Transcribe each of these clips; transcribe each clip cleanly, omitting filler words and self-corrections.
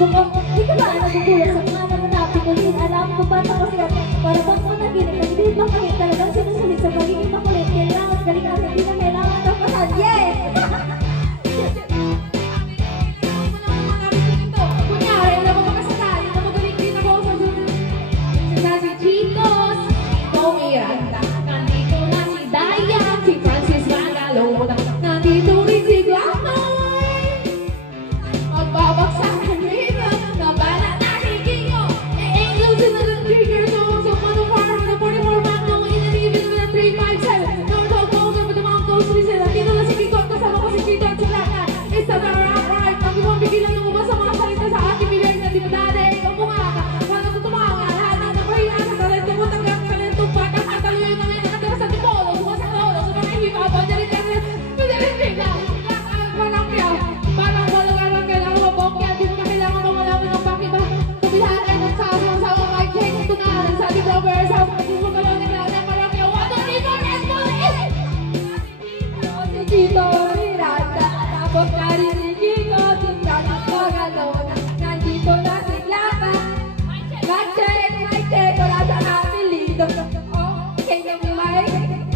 Subok ko, di ka ba nagugulong sa mga nananapin ko din? Alam ko ba ako siya? Para bang managinip na hindi makakit talagang sinusulit sa pagiging makulit. Kailangan galing at hindi na kailangan ng pasan. Yes! Kunyari, alam mo makasakali na magaling din ako sa si Chitos, Miranda. Nandito na si Dayan, si Francis Magalo. Nandito rin si Glamnoy. Magbabagsak ng river, nabalat na higinyo. Angels in the trigger zones of Manowar, the 44 man no in the even with a 357. No dog goes over the Mount Coast, we said, nandito na si Kiko, kasama ko si Chito at si Laka. It's the right, right. Ang bigilan ng ubas sa mga salita sa ating bibig na di ba dati? Ikaw mo nga ka, paano tutumanga? Lahat ng nabahiya sa talento mo, tanggap talento, patang kataluyo ng ina, nakatira sa tipolo, sumasak lolo, sa mga hip-hop, padalit bigla, parang kaya, parang walang arang kailangan mabokya, di mo na kailangan mamalaman ng pakiba, kabilaan ay nagsasama sa mga mic check, tunahan sa ating blowers, sa mga di mo galaw na kailangan parang kaya, 1, 2, 3, 4, let's go, si Chito, Miranda, tapos na rin si Kiko, si Francis Magalo, nandito na si Glapa, mic check, wala sa apelido, okay na may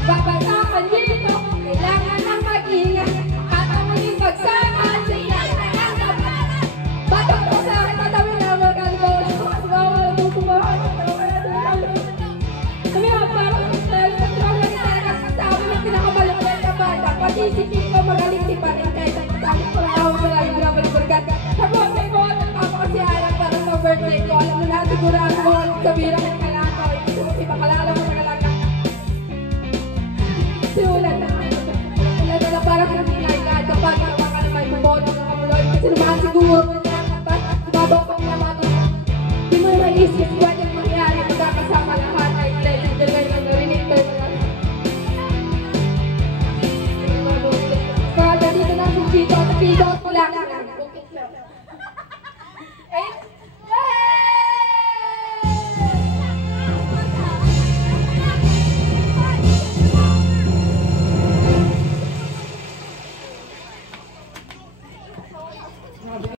babatakan dito, kailangan ng mag-ingat, at ang muling pagsakan, sila na ang kapanan, batok ko sa akin, tatawin na mag-albo, sumawa, tutumahan, kami parang sa trauma ni Teras, sabi ng pinakamalapit na banda, pati si Kiko magaling si Parintay, sabi ko lang ako malayo na baliburgan, sa buwan may buwan, ako kasi alam para sa birthday ko, alam mo na sigurado ko, sa birang